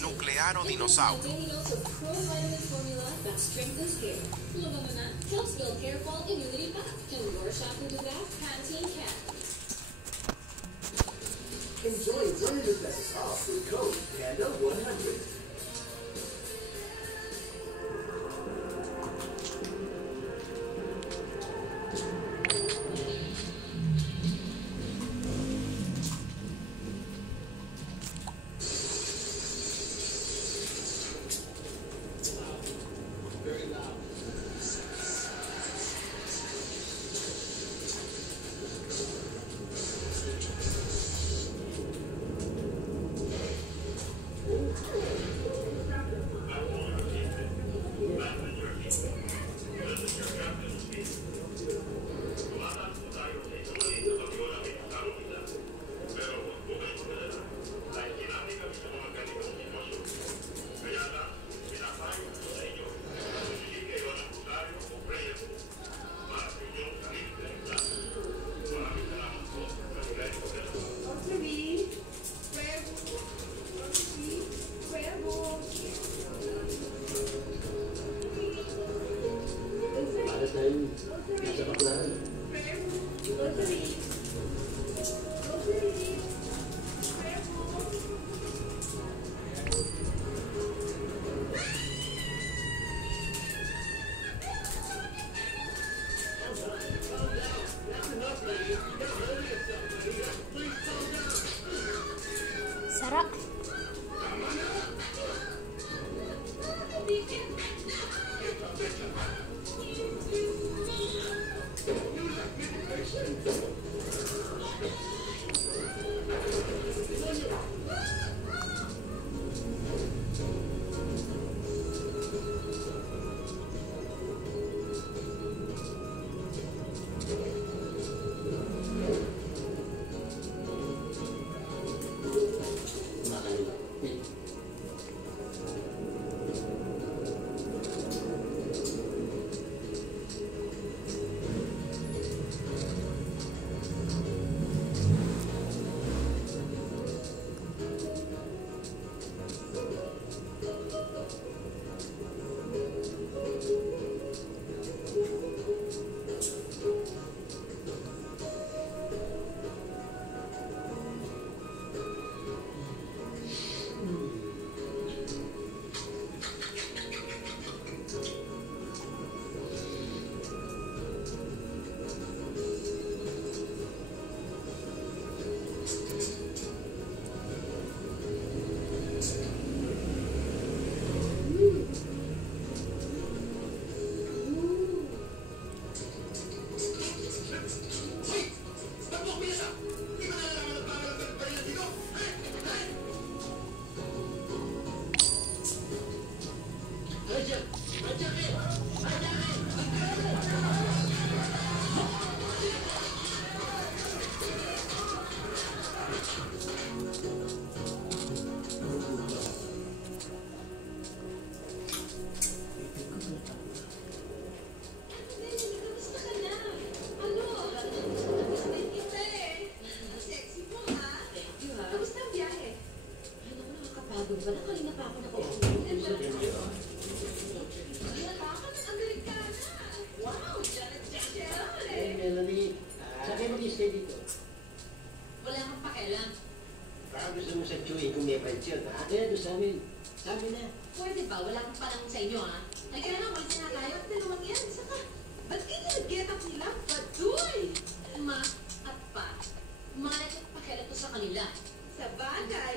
Nuclearo Dinosauro. Enjoy 100 pesos off with code PANDA100. Sarap. Kanina pa ako nakaupo. Wow! Hey, Melanie. Saan kayo mag-stay dito? Wala kang pakialam. Baka gusto mo sa chewing kung may pensyon, ha? Kaya doon sa amin. Sabi na. Pwede ba? Wala kang palang sa inyo, ha? Ay, kaya lang, ulit na tayo. At dalawang yan. Saka, ba't kayo nag-get up nila? Baduy! Ma at pa. Malit at pakialam to sa kanila. Sa bagay.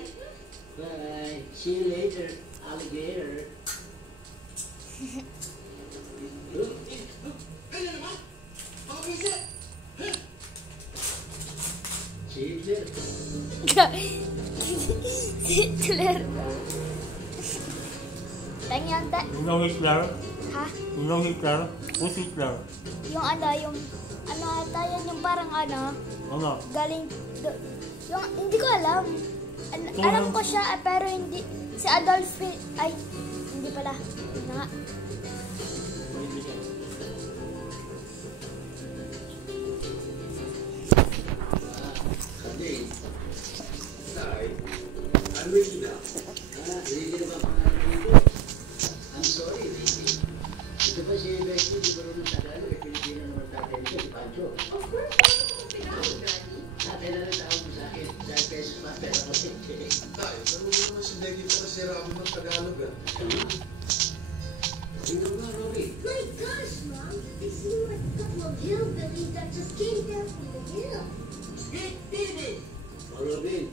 Bye. See you later, alligator. Ano naman? Mga bisit! Hitler. Hitler. Tangyang ta. Yung Hitler? Ha? Yung Hitler? Who's Hitler? Yung ano ata yan, yung parang ano, Ano? galing, yung, hindi ko alam. Alam ko siya, pero hindi, si Adolf, ay, hindi pala, yun na nga. Sorry. Of course, parang mga Tagalog, Daddy. Ate na lang tawag mo sa akin. Dahil pesos pa, pero ako hindi. Tayo, pero naman si Becky para sira mo ng Tagalog ah. Tingnan mo nga, Robby. My gosh, Mom! It seemed like a couple of hillbillies that just came down from the hill. Sige, David! O, Robin,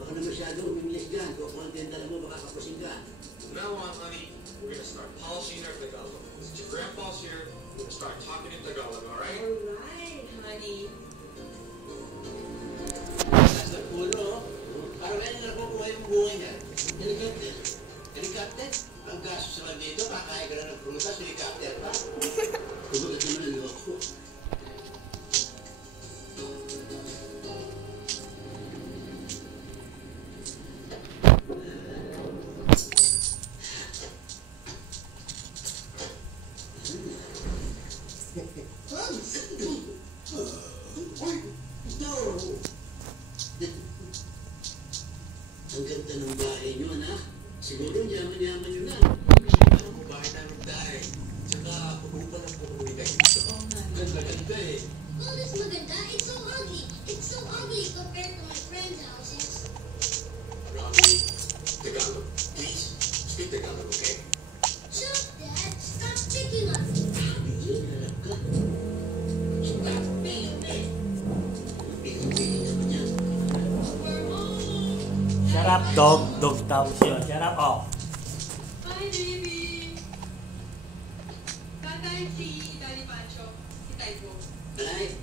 baka na masyado umingles dyan. Kung content na lang mo, baka kapusin ka. From now on, honey, we're gonna start polishing our Tagalog. Since your grandpa's here, we're gonna start talking in Tagalog, alright? Alright, honey. Taas ng puno, para kaya na nakukuha yung bunga niya. Helicopter. Helicopter? Ang gasto sa dito, kakain ka na ng prutas, helicopter pa. Kumagat naman ang loko. Ang ganda ng bahay nyo, anak. Siguro yaman-yaman nyo na. Alam mo, bakit namin dahil? Tsaka, pupupan ang pupuwi kayo dito. Ganda-ganda eh. Well, this maganda, it's so ugly. It's so ugly compared to my friends' houses. Robbie, Tagalog. Please, speak Tagalog, okay? Shut, Dad! Stop picking on me! Hinarap ka. Stop being me. Pigil-pigil naman yan. Shut up, dog. Dog tawag siya. Shut up, oh. Hi, baby! Tatay si Daddy Pancho, si Typo. Ay.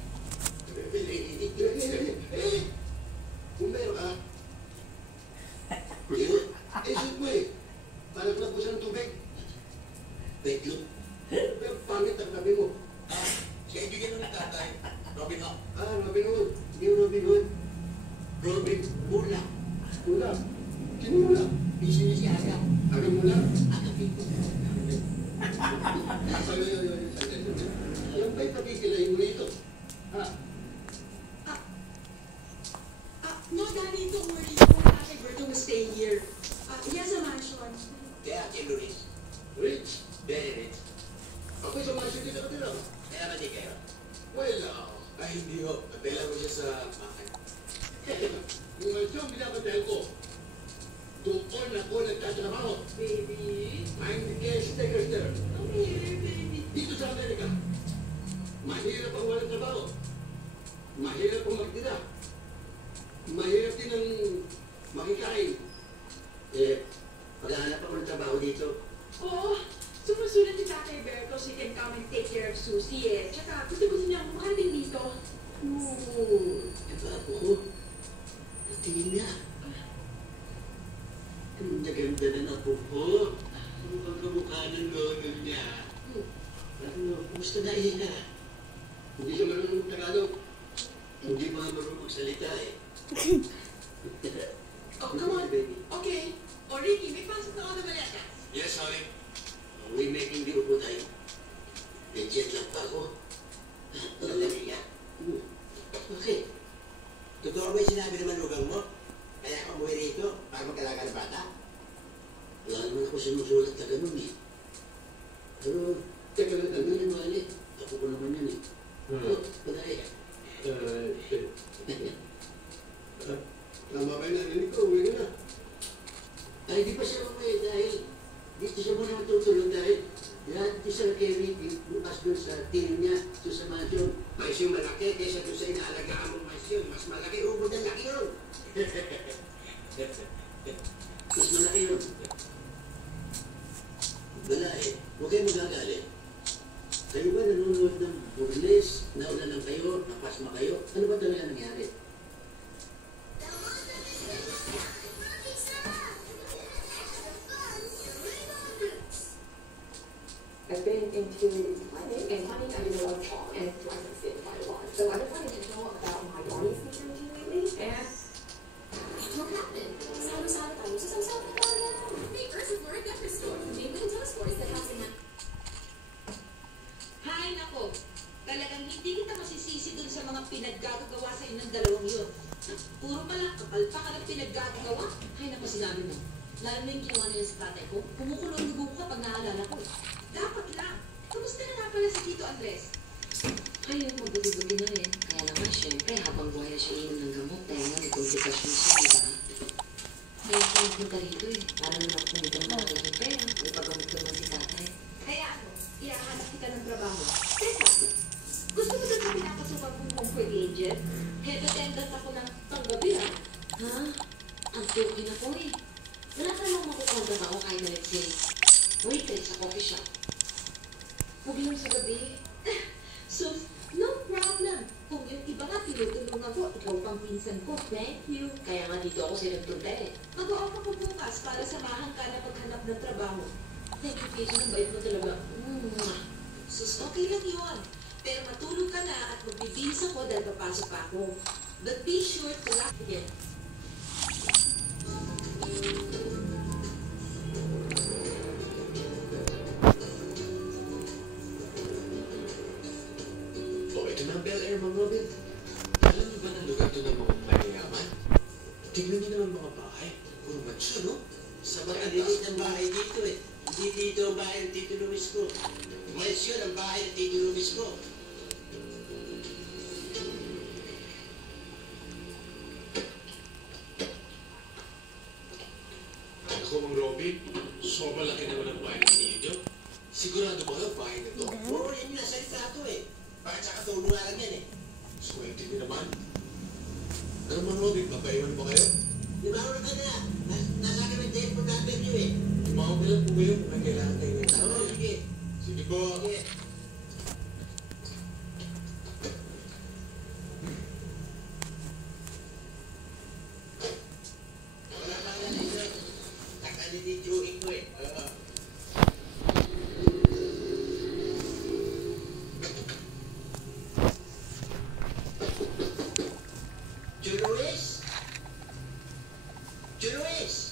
Kung meron ka. Isip mo eh. Parang nabusan ng tubig. Wait, look. Pero pangit ang tabi mo. Kaibigan ng tatay. Robin Hood. Robin Hood. Hindi yung Robin Hood. Robin Mula. Mula? Sino Mula? Busy na si Aga. Aga Mula? Aga Pico. Alam ba yung pakikilahin mo na ito? Ha? No, Daddy, don't worry. Ate Berto will stay here. He has a mansion. Kaya Ate Luis. Rich? Very rich. Ako sa mansion dito katira. Kaya ba di kayo? Well, ay hindi ho. Natela ko siya sa bahay. Yung mansion binabatay ko. Doon ako nagtatrabaho. Baby. I'm the guest secretary. Come here, baby. Dito sa Amerika. Mahirap ang walang trabaho. Mahirap ang magtira. Mahirap din ang makikain. Paghahanap ako ng trabaho dito. Oo. Sumusunod si Tatay Berto so he can come and take care of Susie eh. Tsaka gusto niya akong makarating dito. Oo. Diba ako ko? Tingin niya. Ang ganda ng apo ko. Ang kamukha ng lolo niya. Gusto na ihinga. Hindi siya marunong Tagalog. Hindi mga marunong magsalita eh. Oh, come on. Okay. O, Ricky, may pasok na ako na maleta. Yes, honey. We making di upo tayo. Legit lang pa ako. Alam niya. Okay. Totoo ba yung sinabi ng manugang mo? Kaya ako umuwi rito para magkalaga ng bata? Wala naman ako sinusulat na ganun eh. Pero, teka lang, ano yung mali? Ako ko naman yun eh. Oh, patay. Tama ba yung narinig ko? Uwi ka na. Ay, di pa siya umuwi dahil dito siya muna matutulog dahil lahat di siya kay Ricky bukas doon sa team niya doon sa mansion. Mansion malaki kaysa doon sa inaalagaan mong mansion. Mas malaki ubod ang laki yun. Mas malaki yun. Wala eh. Huwag kayo magagalit. Kayo ba nanonood ng Burles? Naulan lang kayo? Napasma kayo? Ano ba talaga nangyari? I've been into planning and honey, I do a lot of talk and I can sit quite a lot. So I've been wanting to know about my body skin routine lately and What happened? Sama-sama tayo sa South Korea. The Earth Flora Decker Store, mainly in those stores that has in Hay nako, talagang hindi kita masisisi dun sa mga pinaggagawa sa inyo ng dalawang yun. Puro pala kapal pa ka ng pinaggagawa. Hay nako, sinabi mo. Lalo na yung ginawa nila sa tatay ko. Kumukulong dugo ko kapag naalala ko. Dapat lang. Kamusta na nga pala si Tito Andres? Ayun, mabuti-buti na rin. Kaya naman, syempre, habang buhay na siya inom ng gamot dahil nga may komplikasyon siya, di ba? Kaya siya nagpunta rito eh. Para naman kumita ng malaking pera. May paggamot naman si tatay. Kaya ano, iahanap kita ng trabaho. Teka, gusto mo na pinapasukan kong comfort agent? Head attendant ako ng panggabi ha? Ha? Ang tukin ako eh. Wala ka namang makukontak ako kahit na let's say, waitress sa coffee shop. Huwag lang sa gabi. So, no problem. Kung yung iba nga tinutulong ako, ikaw pang pinsan ko. Thank you. Kaya nga dito ako sinagpunta eh. Mag-o-off ako bukas para samahan ka na paghanap ng trabaho. Thank you, Casey. Ang bait mo talaga. Sus, okay lang yun. Pero matulog ka na at magbibihis ako dahil papasok pa ako. But be sure to lock again. Oh, ito na ang Bel Air, Mang Robin. Alam niyo ba na lugar ito ng mga mayayaman? Tignan niyo naman mga bahay. Puro mansyon, no? Sa makalinis ng bahay dito eh. Hindi dito ang bahay ng Tito Luis ko. Mansyon ang bahay ng Tito Luis ko. Ako, Mang Robin, sobrang laki naman ang bahay ng ninyo. Sigurado ba ang bahay na to? Oo, yun yung nasalita ko eh. Bakit sa katulong nga lang yan eh. Swerte din naman. Ano, Mang Robin, papaiwan ba kayo? Di ba ka na? Nasa akin ang telephone number niyo eh. Tumawag na lang po kayo kung may kailangan kayo ng Oo, tatay. sige. Sige po. Sige. Wala pa nga dito. Nakalilidyoin ko eh. Oo. Juruis? Juruis?